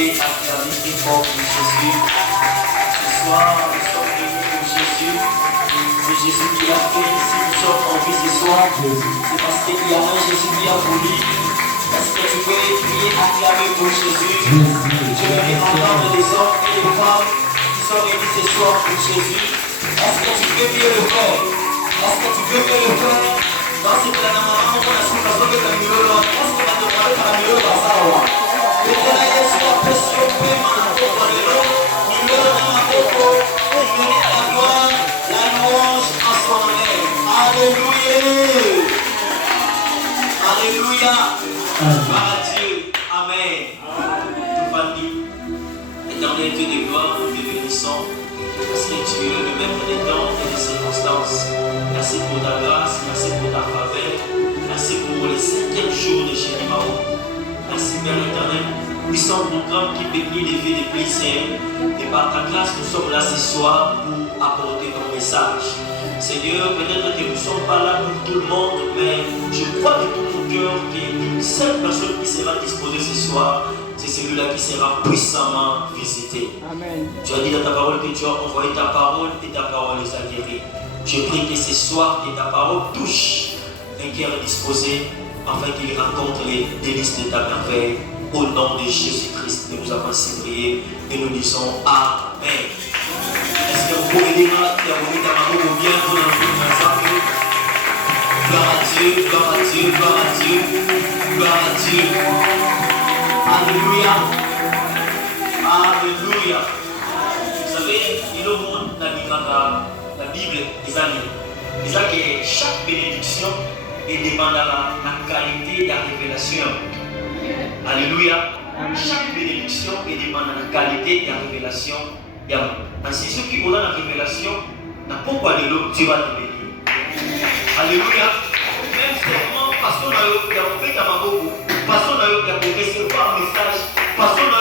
pouvez acclamer très fort pour Jésus. Ce soir, nous sommes venus pour Jésus. C'est Jésus qui a fait ici, nous sommes en vie ce soir. C'est parce qu'il y a un Jésus qui a voulu. Est-ce que tu peux crier, acclamer pour Jésus? Je veux entendre des hommes et des femmes qui sont réunis ce soir pour Jésus. Est-ce que tu peux mieux le faire? Est-ce que tu peux mieux le faire? Non, c'est que la maman, on a su parce que tu as mieux le faire. Est-ce que tu as demandé par mieux le faire? Et tu as dit, c'est la pression, paiement, dans le nom, il me donne ma coco, il me donne la gloire, la louange en son honneur. Alléluia! Alléluia! Gloire à Dieu. Amen. Toute famille, éternel Dieu de gloire, nous te bénissons. Parce que tu es le maître des temps et des circonstances. Merci pour ta grâce, merci pour ta faveur. Merci pour les 5e jours de Chérimao. Merci Père éternel. Puissant programme qui bénit les vies des plaisirs. Et par ta grâce, nous sommes là ce soir pour apporter ton message. Seigneur, peut-être que nous ne sommes pas là pour tout le monde, mais je crois de tout mon cœur qu'une seule personne qui sera disposée ce soir, c'est celui-là qui sera puissamment visité. Amen. Tu as dit dans ta parole que tu as envoyé ta parole et ta parole les a guéris. Je prie que ce soir, que ta parole touche un cœur disposé afin qu'il rencontre les délices de ta merveille. Au nom de Jésus-Christ, nous avons ainsi prié et nous disons Amen. Est-ce que vous pouvez dire qu'il y a beaucoup d'amour bien pour nous ensemble? Gloire à Dieu, gloire à Dieu, gloire à Dieu, gloire à Dieu. Alléluia. Alléluia. Vous savez, il y a le monde dans la Bible, les amis. Ils disent que chaque bénédiction est dépendante de la qualité de la révélation. Alléluia. Chaque bénédiction est dépendante de la qualité de la révélation. Ainsi, ceux qui ont la révélation, n'a pas quoi de l'eau, tu vas te bénir. Alléluia. Même seulement, parce qu'on a fait à ma beaucoup, parce qu'on a recevoir un message, parce qu'on a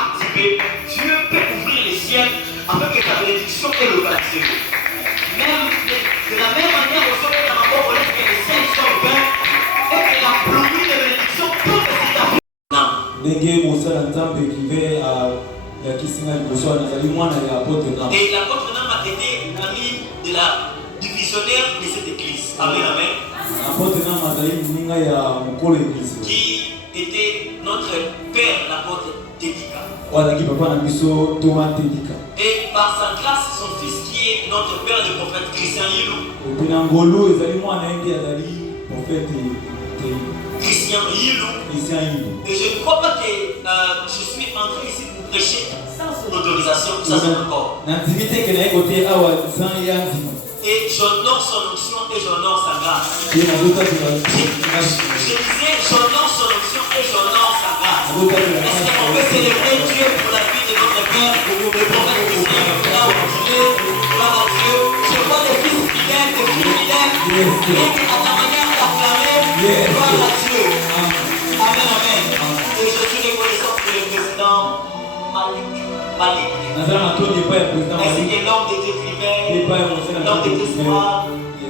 activé, Dieu peut ouvrir les ciels afin que ta bénédiction est localisée. Même de la même manière, on sait dans ma beaucoup, on laisse que les ciels sont ouverts et que la pluie de bénédiction peut se taper. Non. Dengue Moussa Nzambe qui veut à Kisina Moussa Nazali Mwana et l'apôtre Nam. Et l'apôtre Nam a été l'ami de la divisionnaire de cette église. Amen, amen. L'apôtre Nam a été Ninga ya Mukolo église. Qui était notre père, l'apôtre Tédika. Voilà qui papa na biso Thomas Tédika. Et par sa grâce, son fils qui est notre père, le prophète Christian Yilou. Pinangolo ezali mwana ndi azali prophète Christian Yilou. Christian Yilou. Et je ne crois pas que je suis entré ici pour prêcher sans son autorisation, ça c'est encore. Et j'honore son onction et j'honore sa grâce. Je disais, j'honore son onction et j'honore sa grâce. Est-ce qu'on peut célébrer Dieu pour la vie de notre Père, le prophète Christian, gloire à Dieu, gloire à Dieu. Je vois des fils fidèles, des filles fidèles, et à ta manière d'acclamer, gloire à Dieu. Amen, amen. Et je suis reconnaissant pour le président Malik. Ainsi que l'homme de Dieu primaire, l'homme de Dieu soir,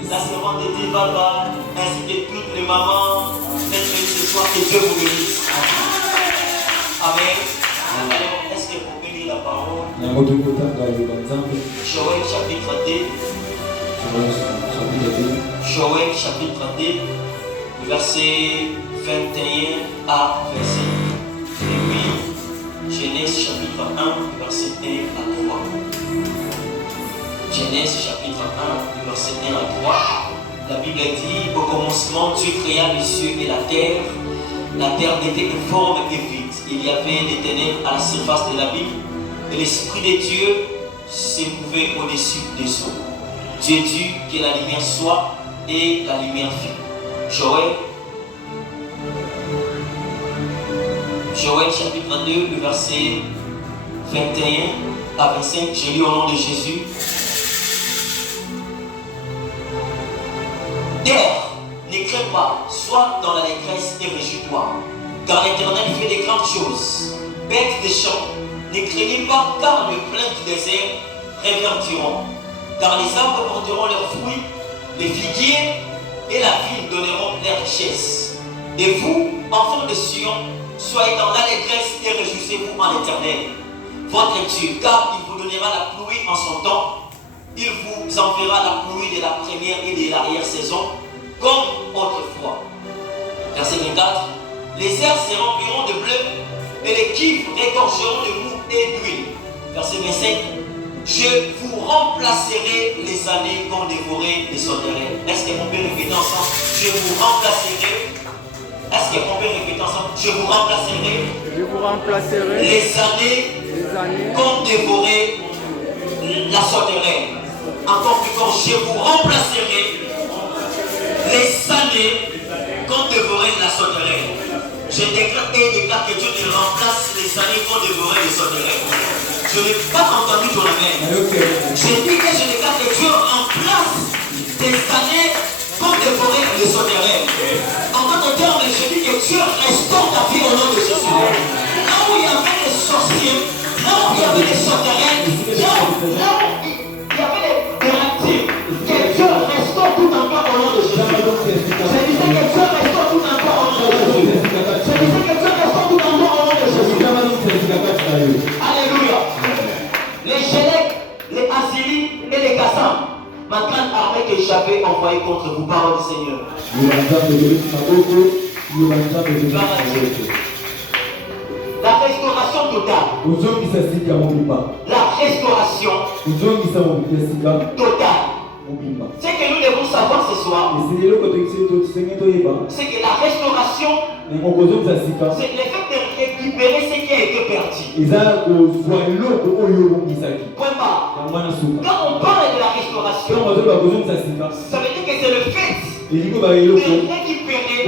la servante de Dieu Baba, ainsi que toutes les mamans, d'être ce soir, que Dieu vous bénisse. Amen. Alors, est-ce que vous pouvez lire la parole? Joël chapitre 2. Joël chapitre 2, verset 21 à verset 8. Genèse chapitre 1, verset 1 à 3. Genèse chapitre 1, verset 1 à 3. La Bible dit, au commencement, Dieu créa les cieux et la terre. La terre était informe et vide. Il y avait des ténèbres à la surface de l'abîme. Et l'Esprit de Dieu s'émouvait au-dessus des eaux. Dieu dit que la lumière soit et la lumière fut. Joël chapitre 2, le verset 21 à 25, je lis au nom de Jésus. Terre, ne crains pas, sois dans la détresse et réjouis-toi, car l'Éternel fait de grandes choses. Bêtes des champs, ne craignez pas, car le plein du désert réverdiront, car les arbres porteront leurs fruits, les figuiers et la vigne donneront leurs richesses. Et vous, enfants de Sion, Soyez dans l'allégresse et réjouissez-vous en l'Éternel. Votre Dieu, car il vous donnera la pluie en son temps. Il vous enverra la pluie de la première et de l'arrière-saison, comme autrefois. Verset 24. Les airs se rempliront de bleu et les cuivres régorgeront de mou et d'huile. Verset 25. Je vous remplacerai les années qu'ont dévoré les sauterelles. Est-ce qu'on peut répéter ensemble? Je vous remplacerai. Est-ce qu'on peut répéter ensemble? Je vous remplacerai. Je vous remplacerai Les années qu'ont dévoré la sauterelle. Encore plus fort, je vous remplacerai les années qu'ont dévoré la sauterelle. Je déclare que Dieu te remplace les années qu'ont dévoré les sauterelles. Je n'ai pas entendu ton amen. J'ai dit que je déclare que Dieu remplace des années qu'ont dévoré les sauterelles. En d'autres termes, je dis que Dieu restaure ta vie au nom de Jésus. Là où il y avait des sorciers, là où il y avait des sauterelles, là où il y avait des reptiles, que Dieu restaure tout encore au nom de Jésus. Je disais que Dieu restaure tout encore au nom de Jésus. Je disais que Dieu restaure tout encore au nom de Jésus. Alléluia. Les Chélèques, les Assyriens et les Gassans, ma grande armée que j'avais envoyée contre vous, parole du Seigneur. La restauration totale. La restauration totale. Ce que nous devons savoir ce soir, c'est que la restauration, c'est le fait de récupérer ce qui a été perdu. Point barre. Quand on parle de la restauration, ça veut dire que c'est le fait de récupérer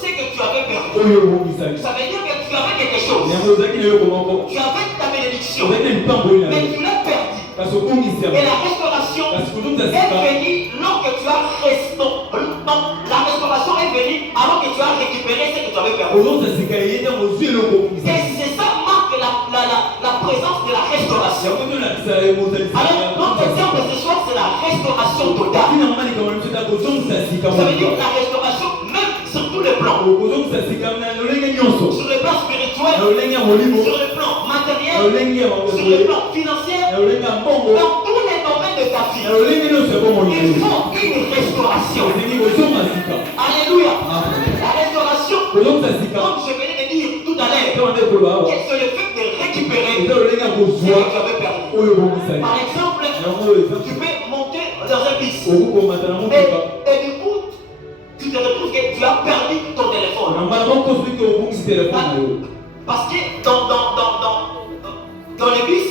ce que tu avais perdu. Ça veut dire que tu avais quelque chose. Tu avais ta bénédiction, mais tu l'as perdu. Et la restauration est venue lorsque tu as restauré. La restauration est venue alors que tu as récupéré ce que tu avais perdu. Et c'est ça marque la présence de la restauration. Alors, notre terme de ce soir, c'est la restauration totale. Ça veut dire la restauration même sur tous les plans. Sur le plan spirituel, sur le plan matériel, sur le plan financier, dans tous les domaines de ta vie. Il faut une restauration. Alléluia. La restauration, comme je venais de dire tout à l'heure, c'est le fait de récupérer ce que tu avais perdu. Par exemple, tu peux monter dans un bus et du coup, tu te retrouves que tu as perdu ton téléphone. Parce que dans le bus,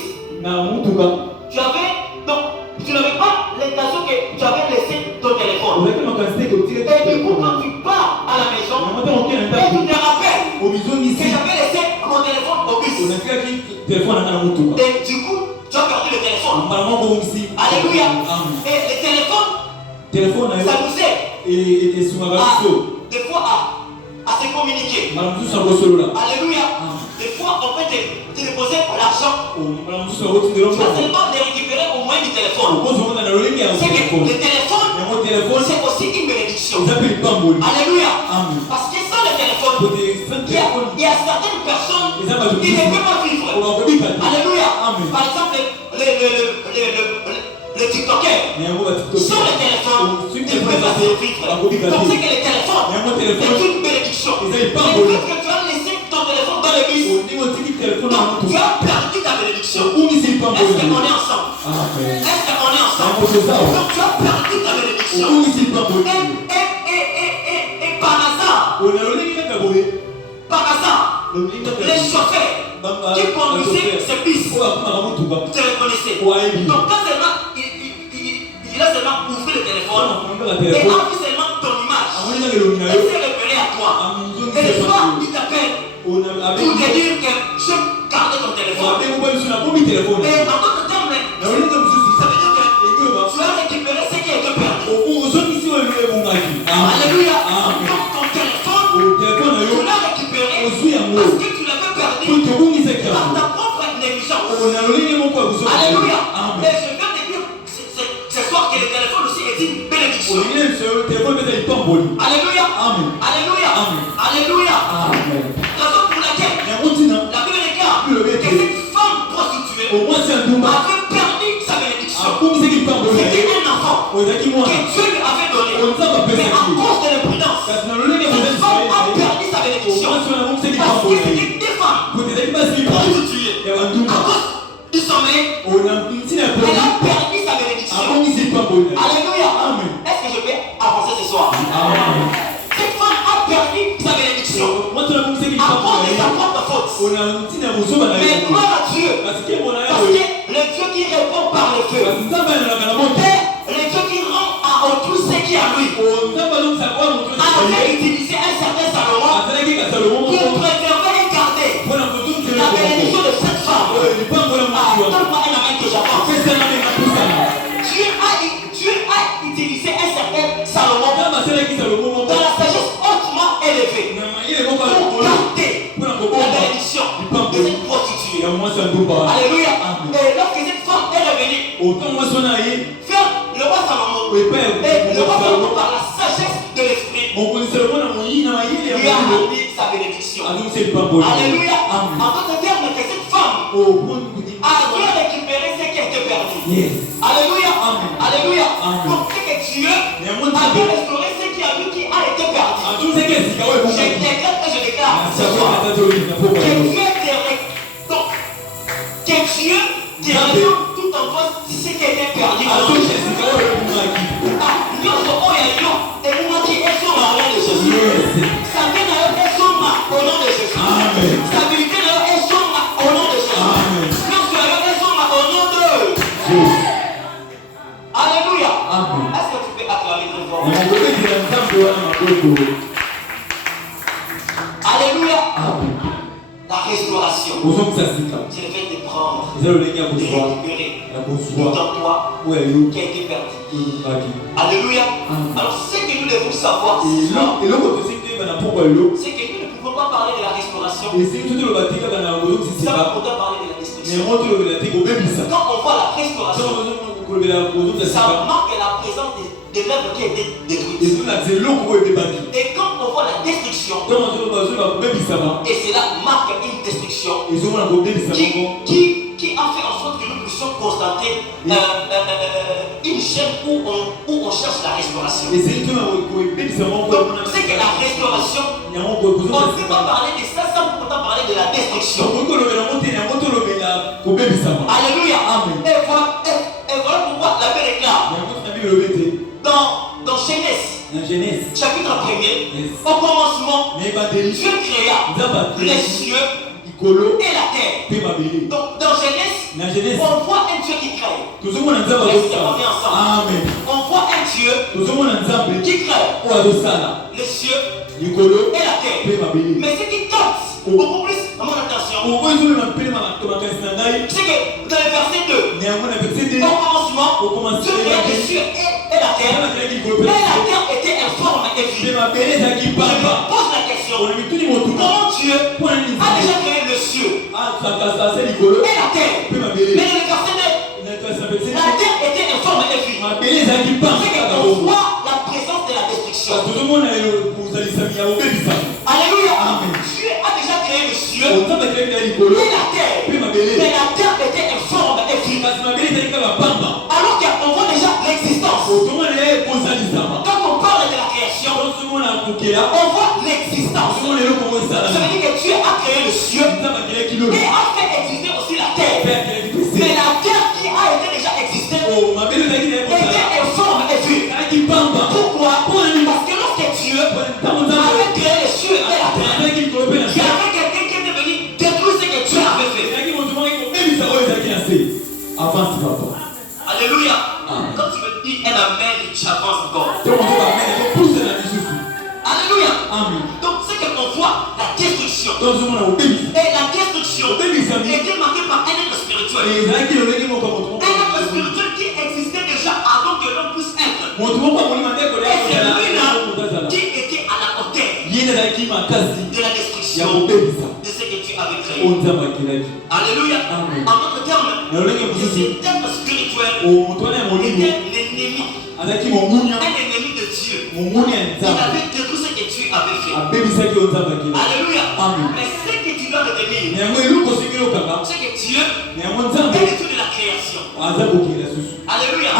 tu n'avais pas l'intention que tu avais laissé ton téléphone. Et du coup, quand tu pars à la maison, et tu te rappelles que j'avais laissé mon téléphone au bus. Et du coup, tu as perdu le téléphone. Alléluia. Et le téléphone, ça nous aide des fois à se communiquer. Alléluia. Des fois, on peut te déposer l'argent. Tu vas seulement les récupérer au moins du téléphone. C'est que le téléphone, c'est aussi une bénédiction. Alléluia. Parce que sans le téléphone, il y a certaines personnes qui ne peuvent pas vivre. Alléluia. Par exemple, les TikTokers, sans le téléphone, ils ne peuvent pas vivre. Donc c'est que le téléphone, c'est une bénédiction. Mais parce que tu as laissé ton téléphone dans le bus, donc tu as perdu ta bénédiction. Est-ce qu'on est ensemble? Est-ce qu'on est ensemble? Donc tu as perdu ta bénédiction. Et par hasard, les chauffeurs qui conduisaient ce bus, tu les connaissais. Donc quand il a seulement ouvert le téléphone et a vu seulement ton image, il s'est repéré à toi. Et le soir, il t'appelle pour te dire que je gardais ton téléphone. Et en d'autres termes, ça veut dire que tu as récupéré ce qui a été perdu. Alléluia. Donc ton téléphone, tu l'as récupéré parce que tu l'avais perdu par ta propre négligence. Alléluia. Et je viens de dire ce soir que le téléphone aussi est une bénédiction. Alléluia. Alléluia. Alléluia. Alléluia. que Dieu lui avait donné. Mais à cause de l'imprudence, cette femme a perdu sa bénédiction. Parce que c'était des femmes prostituées. À cause du sommeil, elle a perdu sa bénédiction. Alléluia. Est-ce que je peux avancer ce soir? Cette femme a perdu sa bénédiction à cause de sa propre faute. Mais gloire à Dieu. Parce que le Dieu qui répond par le feu, et le Dieu qui rend à autrui ce qui est à lui, avait utilisé un certain Salomon pour préserver et garder la bénédiction de cette femme. Donne-moi un amen que j'avance. Dieu a utilisé un certain Salomon dans la sagesse hautement élevée pour garder la bénédiction de cette prostituée. Alléluia. Et lorsque cette femme est revenue, faire le roi Salomon, et le roi Salomon par la sagesse de l'esprit, lui a rendu sa bénédiction. Alléluia. En d'autres termes, que cette femme a récupéré ce qui était perdu. Alléluia. Alléluia. Donc c'est que Dieu avait restauré ce qui a été perdu. Je décrète et je déclare ce soir que Dieu te redonne tout en toi ce qui a été perdu. Au nom de Jésus. Stabilité est au nom de Jésus. Au nom de Jésus. Alléluia. Est-ce que tu peux acclamer très fort? Alléluia. La restauration. C'est le fait de prendre, de récupérer tout en toi qui a été perdu. Alléluia. Alors ce que nous devons savoir, c'est que nous ne pouvons pas parler de la restauration sans pourtant parler de la destruction. Quand on voit la restauration, ça marque la présence de l'œuvre qui a été détruite. Et quand on voit la destruction, et cela marque une destruction qui a fait en sorte que nous puissions constater une chaîne où on cherche la restauration. Donc c'est que la restauration, on ne peut pas parler de ça sans pourtant parler de la destruction. Alléluia. Et voilà pourquoi la Bible déclare dans Genèse chapitre 1er, au commencement, Dieu créa les cieux et la terre. Donc dans Genèse, on voit un Dieu qui crée. On voit un Dieu qui crée les cieux et la terre. Mais ce qui compte beaucoup plus à mon attention, c'est que dans le verset 2, au commencement, Dieu créa les cieux et la terre. Et la terre était informe et vide. Je me pose la question, comment Dieu a déjà créé le cieux et la terre? Mais dans le verset 2, la terre était informe et vide. C'est qu'on voit la présence de la destruction. Alléluia. Dieu a déjà créé le cieux et la terre. Mais la terre était informe et vide. Alors qu'on voit déjà l'existence. Quand on parle de la création, on voit l'existence. Ça veut dire que Dieu a créé le cieux et a fait exister aussi la terre. Mais la terre qui a été déjà existée était informe et vide. Pourquoi? Parce que lorsque Dieu avait créé les cieux et la terre, il y avait quelqu'un qui était venu détruire ce que Dieu avait fait. Alléluia. Quand tu me dis un amen, tu avances encore. Alléluia. Donc c'est qu'on voit la destruction. Et la destruction était marquée par un être spirituel. Un être spirituel qui existait déjà avant que l'homme puisse être. Et c'est lui-là qui était à la hauteur de la destruction de ce que tu avais créé. Alléluia. En d'autres termes, cet être spirituel était l'ennemi. Un ennemi de Dieu. Il avait détruit ce que Dieu avait fait. Alléluia. Mais ce que tu dois retenir, c'est que Dieu est le Dieu de la création. Alléluia.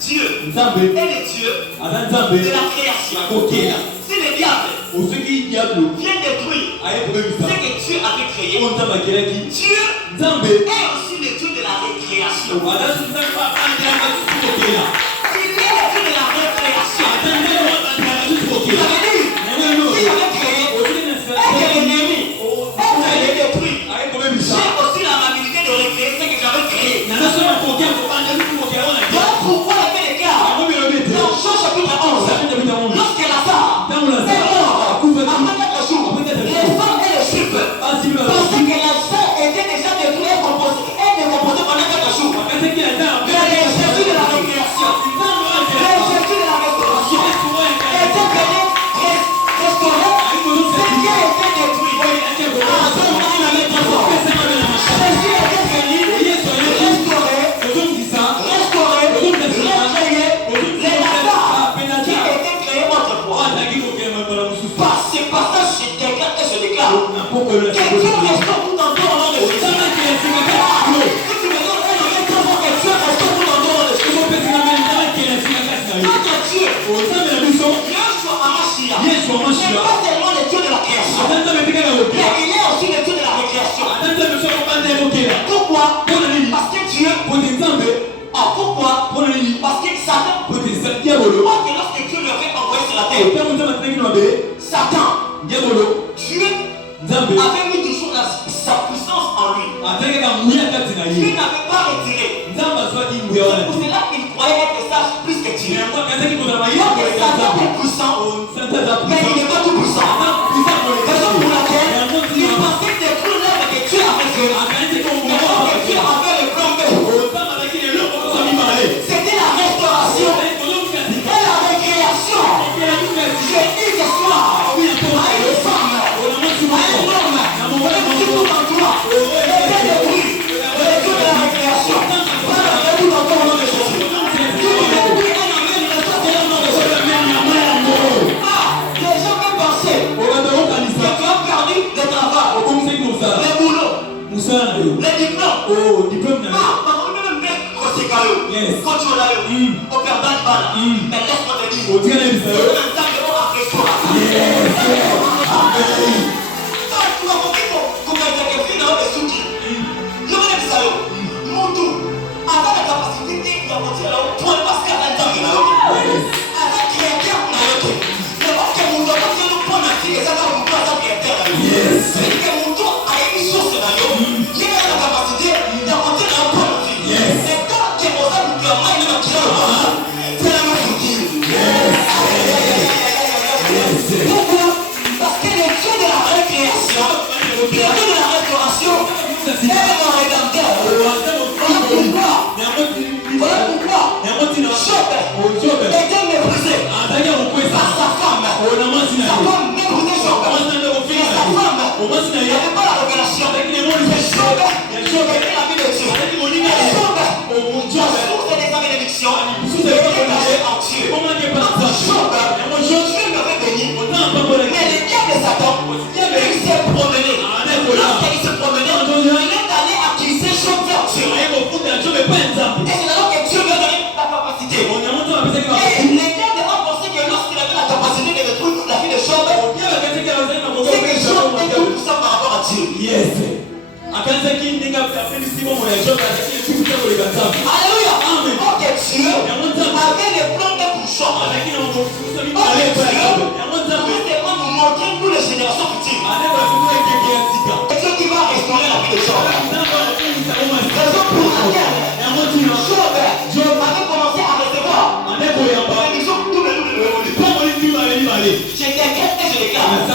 Dieu est Nzambe le Dieu aza Nzambe de la création. akokela Si le diable osoki diablo vient détruire aye ce kobebisa que Dieu avait créé, oyo Nzambe akelaki Dieu Nzambe est aussi le Dieu de la récréation. aza soki Nzambe abandelaka susu kokela Il est le Dieu de la récréation. aza Nzambe abandelaka susu Ça kokela veut dire, s'il avait créé et que l'ennemi est détruit, aye kobebisa j'ai aussi l'amabilité de recréer ce que j'avais créé. nanaso na kokela kobanda susu kokela wana Voilà pourquoi le fait des cas, yango bilobi ete dans Jean chapitre 11, lorsque Lazare ntango est Lazare mort, akufaki après 4 jours, les femmes et les chiffres basi pensaient que Lazare était déjà détruit et décomposé pendant 4 jours. bakataki Lazare Mais les Jésus de la récréation, les Jésus de la restauration, était venu restaurer ce qui a été détruit. Ah, ça, on a la métaphore. Jésus était venu restaurer, recréer les Lazare qui étaient créés autrefois. Par ce passage, je déclare et je déclare que Dieu restaure tout en tout au nom de Jésus. Si tu me donnes un amen très fort que Dieu restaure tout en tout au nom de Jésus. Notre Dieu, Yeshua Hamashia, n'est pas seulement le Dieu de la création, mais il est aussi le Dieu de la récréation. Pourquoi? Parce que Dieu. Ah, pourquoi? Parce que Satan, moi que lorsque Dieu lui avait envoyé sur la terre, Satan, Dieu avait mis toujours sa puissance en lui. Dieu n'avait pas retiré. C'est pour cela qu'il croyait être sage plus que Dieu. Donc Satan est puissant, mais il n'est pas tout puissant. Raison pour laquelle il pensait détruire l'œuvre que Dieu avait fait. Mais quand Dieu avait le plan B, c'était la restauration et la récréation. J'ai dit ce soir à une femme, à un homme, même si tout en toi était détruit, le Dieu de la récréation va le tout en toi au nom de Jésus. Tu me détruis un amen, il reste au nom de Jésus. Ah, les gens peuvent penser que tu as perdu le travail, le boulot, les diplômes. Ah, par contre, même mec, quand tu là, au père d'Albana, mais laisse-moi te dire, c'est un temps de mort à restauration. Tu vas montrer qu'on a été fait dans les soutiens. Je vais dire ça, mon tour, avec la capacité de monter là-haut, point parce qu'il y a un temps de là-haut. Avec créateur, on a été. Mais parce que mon doigt, c'est le point merci, et ça va vous passer à créateur. C'est que mon tour a une source là-haut. J'ai la capacité de monter là-haut, point merci. Et toi, tu es posé pour que la main ne me tire pas. C'est la même chose. Pourquoi? Parce que le Dieu de la récréation, le Dieu de la restauration, est mon rédempteur. Voilà pourquoi Job était méprisé par sa femme. Sa femme méprisait Job. Et sa femme n'avait pas la révélation. Mais Job était l'ami de Dieu. Et Job, la source des bénédictions, était caché en Dieu. Donc Job, Dieu m'avait béni. Mais le diable de Satan, il s'est promené. Lorsqu'il s'est promené, il est allé accuser Job vers Dieu. Et c'est alors que Dieu lui a donné la capacité. Et les diables ont pensé que lorsqu'il avait la capacité de détruire la vie de Job, c'est que Job est tout puissant par rapport à Dieu. Alléluia. Ok, Dieu avait le plan de pour Job. Ok, Dieu va nous montrer toutes les générations futures. C'est Dieu qui va restaurer la vie de Job. Raison pour laquelle Job avait commencé à recevoir la bénédiction double. Je décrète et je déclare la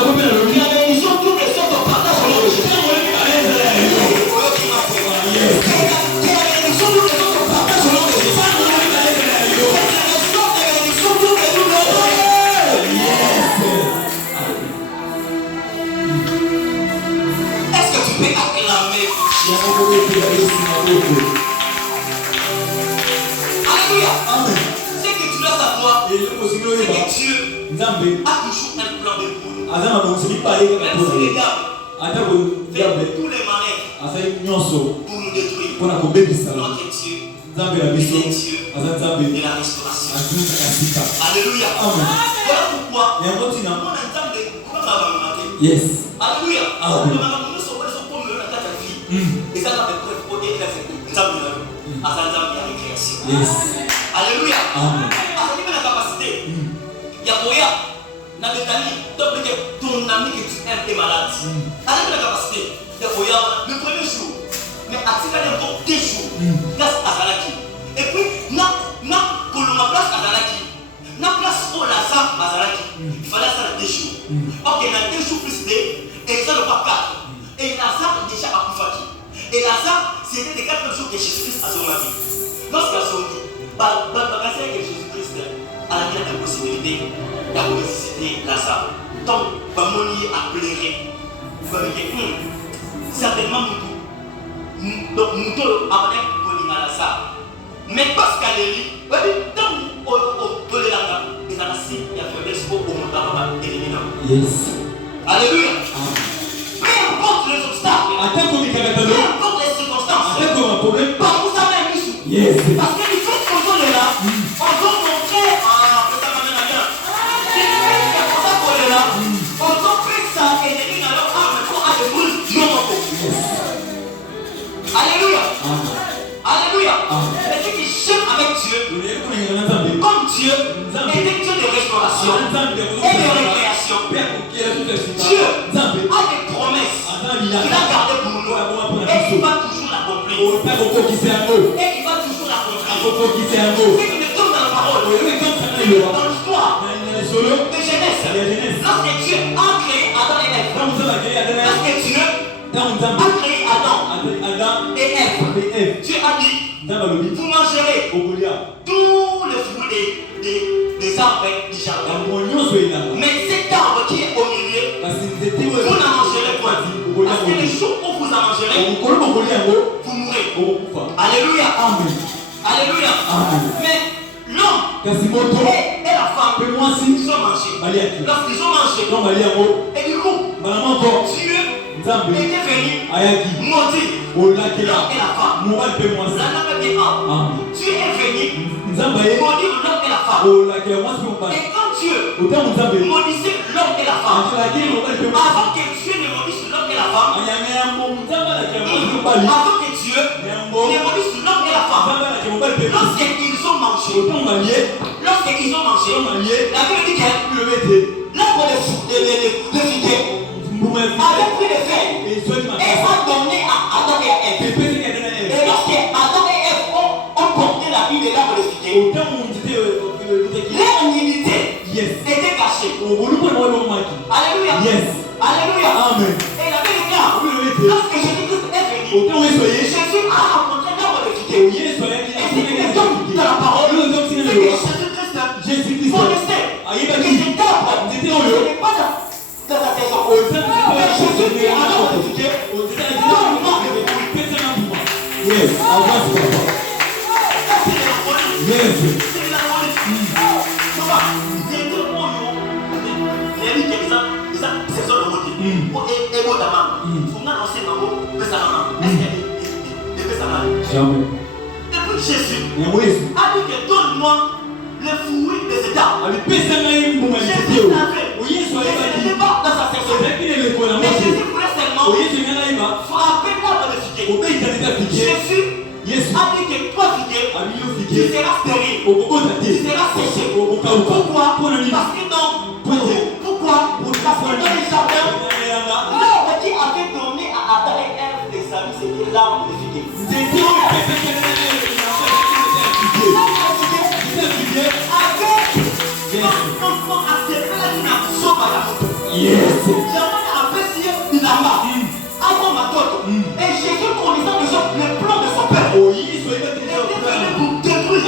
bénédiction double sort au partage au nom de Jésus. Que la bénédiction double sort au partage au nom de Jésus. Que la bénédiction double. Est-ce que tu peux acclamer? Alléluia. C'est que tu dois savoir, c'est que Dieu a toujours un plan de pour nous. Même si les diables fait tous les manières pour nous détruire, notre Dieu Nzambe ya Il biso est Dieu aza Nzambe de la restauration. atunza kasika. Alléluia. Amen. Voilà pourquoi Yango tina. on a Nzambe comment on va remarquer. Yes. Alléluia. Amen. Nous sommes comme la carte de vie. Et ça va être pour dire que Nzambe a Nzambe ya récréation. Yes. Alléluia. Amen. Alléluia la capacité. Il y a Boya, na Bethanie, donc ton ami que tu aimes est malade. Alléluia la capacité. Il y a Boya, le premier jour. Mais à ce moment-là, encore 2 jours. Place à Zalaki. Et puis, na Koloma place à Zalaki. Na place au Lazare à Zalaki. Il fallait ça dans 2 jours. Ok, dans 2 jours plus 2, et ça ne pas 4. Et Lazare déjà a Koufaki. Et Lazare, c'était les 4 jours que Jésus-Christ a son vie. Lorsqu'il a son vie, c'est que Jésus-Christ a la possibilité d'avoir ressuscité Lazare. Donc, Bamoni a pleuré. Vous avez dit, certainement, donc nous devons amener Lazare. Mais parce qu'à l'élie, tant que les langues, ils ont assez de faiblesse pour nous éliminer. Yes. Alléluia. Peu importe les obstacles, peu importe les circonstances, par où ça va être. Yes. Parce que les choses qu'on est là, on doit montrer ça m'amène à bien. On doit faire ça et les lignes à leur âme pour aller brûler non. Alléluia. Alléluia. Et ceux qui cherchent avec Dieu, comme Dieu est Dieu de restauration et de récréation. Dieu a des promesses qu'il a gardées pour nous et qu'il va toujours l'accomplir. Et qu'il va toujours l'accomplir. C'est qu'il me tombe dans la parole, dans l'histoire de Genèse. Lorsque Dieu a créé Adam et Ève, lorsque Dieu a créé Adam et Ève, Dieu a dit, vous mangerez tous les fruits des arbres du jardin. Mais cet arbre qui est au milieu, vous n'en mangerez point. Parce que les jours où vous en mangerez, vous mourrez. Alléluia. Alléluia. Mais l'homme et la femme, ils ont mangé. Lorsqu'ils ont mangé, et du coup, Dieu était venu maudire l'homme et la femme. Dieu est venu maudire l'homme et la femme. Et quand Dieu maudissait l'homme et la femme, avant que Dieu ne maudisse l'homme et la femme, avant que Dieu ne maudisse l'homme et la femme, lorsqu'ils ont mangé, la Bible dit que l'arbre de figuier avait pris les feuilles et a donné à Adam et à Ève. Et lorsque Adam et Ève ont porté la vie de l'arbre de figuier, leur humilité était cachée. Alléluia. Alléluia. Et la Bible dit, lorsque Jésus-Christ est venu, Jésus a rencontré l'arbre de figuier. Et c'est qu'il est dans la parole, c'est que Jésus-Christ connaissait que cet arbre n'est pas dans sa saison. Mais Jésus dit à l'arbre de figuier, donne-moi de mes fruits. Yes. C'est la et puis Jésus a dit que donne-moi le fruit de cet arbre. Jésus n'était pas dans sa saison. Mais Jésus voulait seulement frapper l'arbre de figuier. Jésus a dit que toi figuier, tu seras stérile, tu seras séché. Pourquoi? Parce que pourquoi? Parce que dans les jardins, l'arbre qui avait donné à Adam et Ève des amis, c'était l'arbre de figuier. Et Jésus connaissant le plan de son père, il était venu pour détruire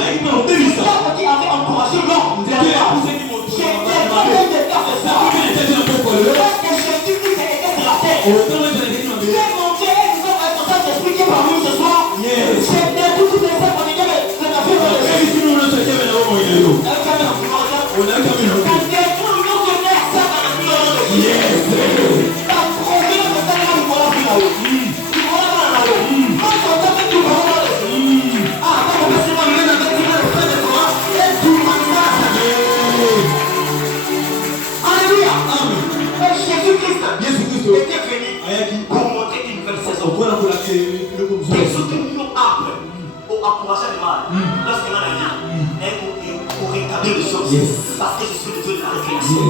ce l'arbre qui avait encouragé l'homme. J'ai tellement de faire de ça. Parce que Jésus-Christ était sur la terre. Dieu mon Dieu, et nous sommes responsables d'esprit qui est parmi nous ce soir. J'ai détruit toutes les œuvres de la vie de compassion du mal. Lorsque l'on a dit, pour rétablir les choses. Parce que je suis le Dieu de la révélation.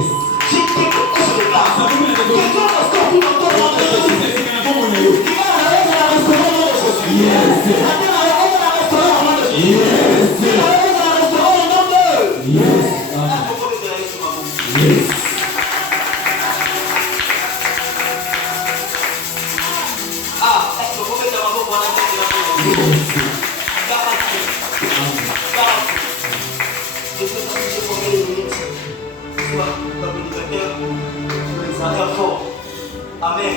J'ai quelque chose de là. Quelqu'un restaure tout dans ton nom de Jésus. Il va la restaurer au nom de Jésus. La terre a la restaurer au nom de Jésus. Il va la restaurer au nom de Jésus. Amen.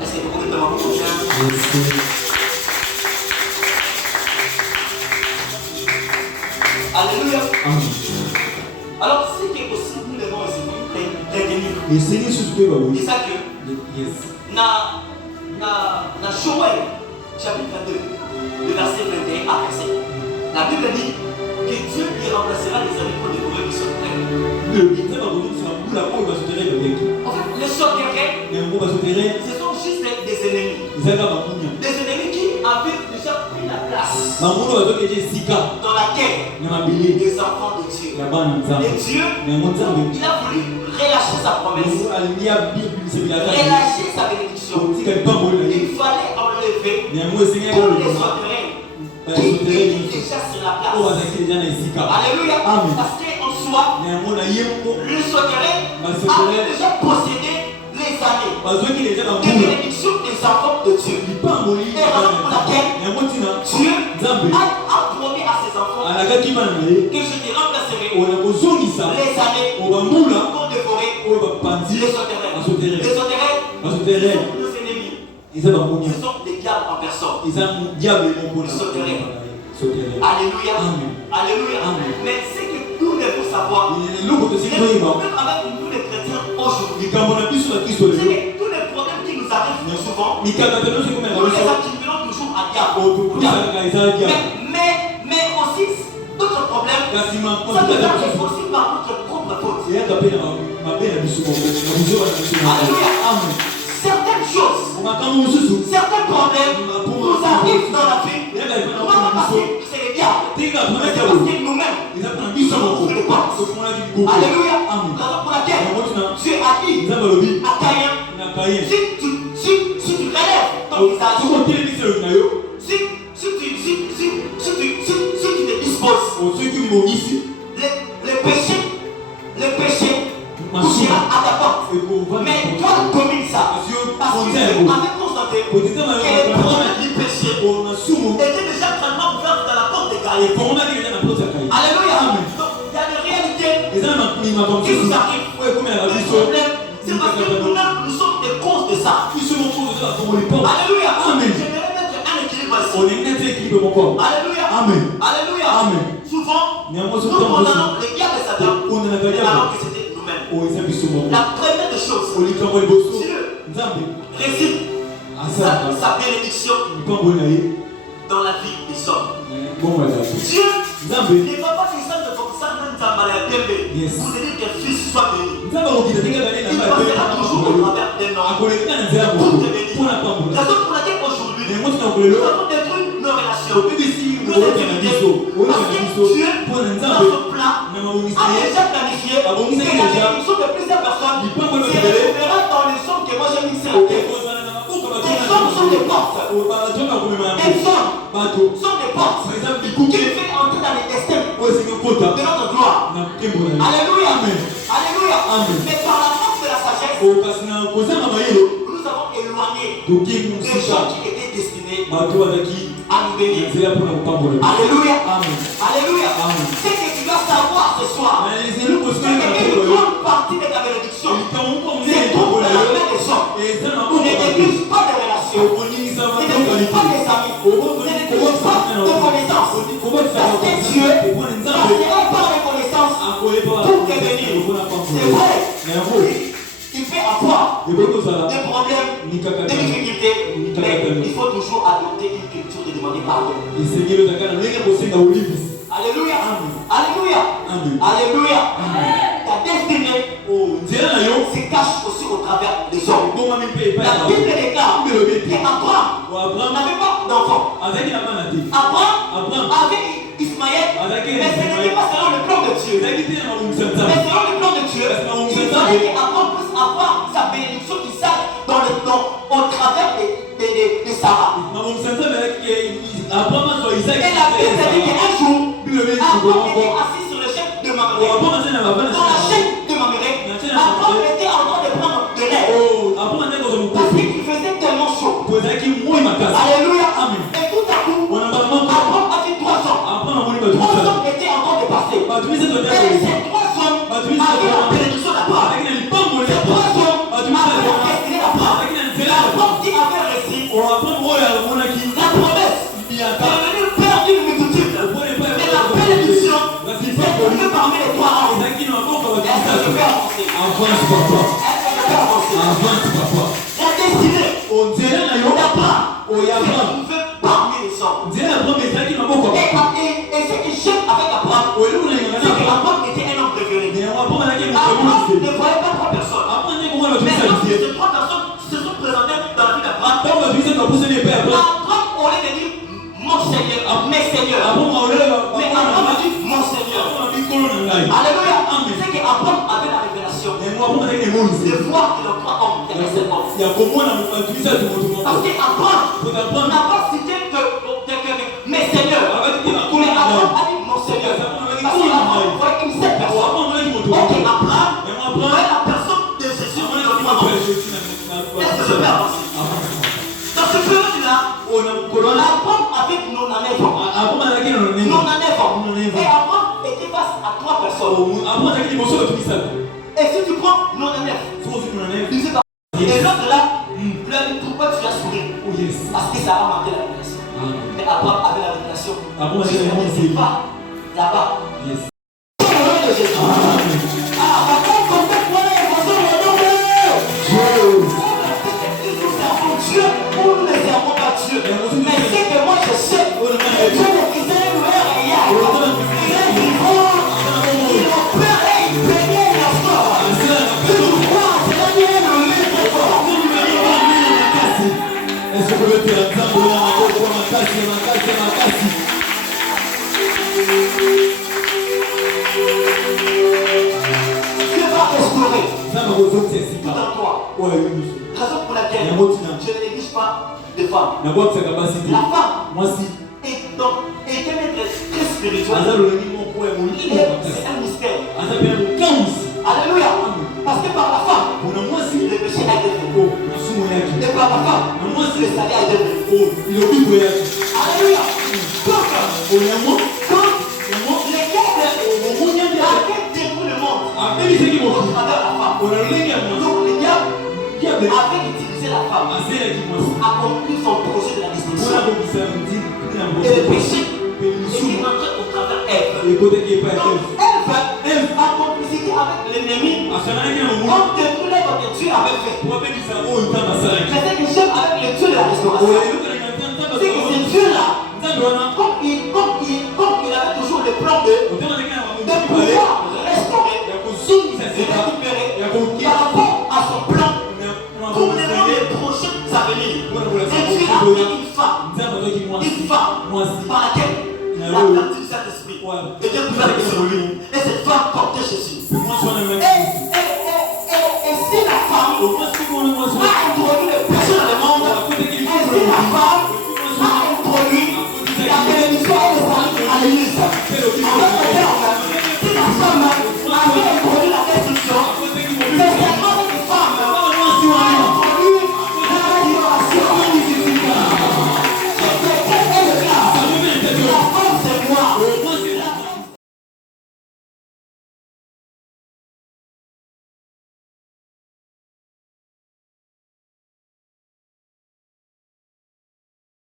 Est-ce que vous pouvez demander mon prochain? Alléluia. Alors, si c'est possible, nous devons essayer de c'est ça que dans Joël, chapitre 22, le verset 21 à 27, la Bible dit que Dieu y remplacera les amis pour découvrir le secret. En fait, les sauterelles, ce sont juste des ennemis. Des ennemis qui avaient déjà pris la place dans laquelle les enfants de Dieu. Et Dieu, il a voulu relâcher sa promesse, relâcher sa bénédiction. Il fallait enlever tous les sauterelles qui étaient déjà sur la place. Alléluia. Parce qu'en soi, le sauterelle avait déjà possédé les années de bénédiction des enfants de Dieu. Et raison pour laquelle Dieu a promis à ses enfants que je te remplacerai les années pour dévorer les sauterelles. Les sauterelles sont nos ennemis. Ce sont des diables en personne. Alléluia. Alléluia. Mais c'est que nous devons savoir, le problème avec nous les chrétiens aujourd'hui, c'est que tous les problèmes qui nous arrivent souvent, nous les attribuons toujours à diable. Mais aussi, d'autres problèmes, ça nous arrive aussi par notre propre faute. Alléluia. Certaines choses, certains problèmes nous arrivent dans la vie, non pas parce que c'est les diables, mais c'est parce que nous-mêmes, nous sommes les portes. Alléluia. Raison pour laquelle Dieu a dit à Caïn, si tu relèves ton visage, si tu te disposes, les péchés touchera à ta porte. Mais toi, domine ça. Parce que Dieu avait constaté que les problèmes du péché étaient déjà tellement ouverts dans la porte de Caïn. Alléluia. Donc, il y a des réalités qui nous arrivent. Les problèmes, c'est parce que nous sommes des causes de ça. Alléluia. J'aimerais mettre un équilibre ici. Alléluia. Alléluia. Souvent, nous condamnons les diables et Satan alors que c'était nous-mêmes. La première des choses, Dieu réside sa bénédiction dans la vie des hommes. Dieu ne va pas descendre comme ça pour dire que fils soit béni. Il passera toujours au travers des noms pour te bénir. La raison pour laquelle aujourd'hui nous avons détruit nos relations, nos intimités, parce que Dieu, dans son plan, a déjà planifié que la bénédiction de plusieurs personnes se retrouvera dans les sommes que moi j'ai mixées à terre. Les hommes sont des portes. Les hommes sont des portes qui fait entrer dans les destins de notre gloire. Alléluia. Alléluia. Mais par la force de la sagesse, nous avons éloigné des gens qui étaient destinés à nous bénir. Alléluia. Alléluia. C'est que tu dois savoir ce soir, c'est qu'une grande partie de ta bénédiction c'est pour la main des hommes. Ne néglige pas des relations, ne néglige pas des amis, ne néglige pas de connaissances. Parce que Dieu passera par les connaissances pour te bénir. C'est vrai, il peut avoir des problèmes, des difficultés, mais il faut toujours adopter une culture de demander pardon. Alléluia. Alléluia. Alléluia. Ta destinée se cache aussi au travers des hommes. La Bible déclare qu'Abraham n'avait pas d'enfant. Abraham avait Ismaël, mais ce n'était pas selon le plan de Dieu. Mais selon le plan de Dieu, il fallait qu'Abraham puisse avoir sa bénédiction d'Isaac au travers de Sarah. Et la Bible dit qu'un jour, Abraham était assis sur le chef de Mamré. Dans la chaîne de Mamré, Abraham était en train de prendre de l'air. Parce qu'il faisait tellement chaud. Alléluia. Et tout à coup, Abraham a dit 3 hommes. 3 hommes étaient en train de passer. Et ces 3 hommes avaient la bénédiction d'Abraham. Ces 3 hommes avaient la destinée d'Abraham. Abraham qui avait réussi la promesse de devenir père d'une multitude. Et la bénédiction s'est trouvée parmi les 3 hommes. Est-ce que je peux avancer? Est-ce que je peux avancer? La destinée d'Abraham s'est trouvée parmi les hommes. Et ce qui gêne avec Abraham, c'est qu'Abraham était un homme révéré. Abraham ne voyait pas 3 personnes. Mais lorsque ces 3 personnes se sont présentées dans la vie d'Abraham, Abraham, au lieu de dire mon Seigneur, mes seigneurs, mais Abraham a dit mon Seigneur. Alléluia. C'est qu'Abraham avait la révélation de voir que les 3 hommes étaient cet homme. Parce qu'Abraham n'a pas cité que mes seigneurs, mais Abraham a dit mon Seigneur. Parce qu'Abraham voyait une seule personne. Ok, Abraham voyait la personne de Jésus dans le monde. Est-ce que je peux avancer? Dans ce période-là, Abraham avait 99 ans. 99 ans. Et Abraham était face à 3 personnes. Et si tu prends 99, il disait et l'autre là, lui a dit pourquoi tu as souri? Parce que ça a manqué la révélation. Mais Abraham avait la révélation. Jésus va là-bas. Au nom de Jésus. Par contre, contacte-moi les personnes au nom de Dieu. Nous servons Dieu ou nous ne servons pas Dieu. Mais c'est que moi je sais que Dieu de Israël nous est réel. Il est vivant. Il est peur et il bénit la foi. Tu nous crois, c'est la mienne, le livre de fort. Est-ce que vous pouvez faire un temps de la Dieu va restaurer tout en toi. Raison pour laquelle je ne néglige pas de femmes. La femme est un être très spirituel. C'est un mystère. Alléluia. Parce que par la femme, le péché a été fait. Et par la femme, le salut a été fait. Alléluia. Donc, les diables, à quel dégoût le monde au travers de la femme. Donc, les diables avaient utilisé la femme pour accomplir son projet de la destruction. Et le péché est rentré au travers d'Ève. Donc, Ève, en complicité avec l'ennemi, ont détruit l'œuvre que Dieu avait fait. Mais c'est que j'aime avec le Dieu de la restauration. C'est que ce Dieu-là, comme il avait toujours le plan de pouvoir restaurer, de récupérer par rapport à son plan pour les prochaines avenirs. Et Dieu a pris une femme par laquelle la partie du Saint-Esprit était couverte sur lui. Et cette femme portait Jésus. Et si la femme a introduit les personnes dans le monde, et si la femme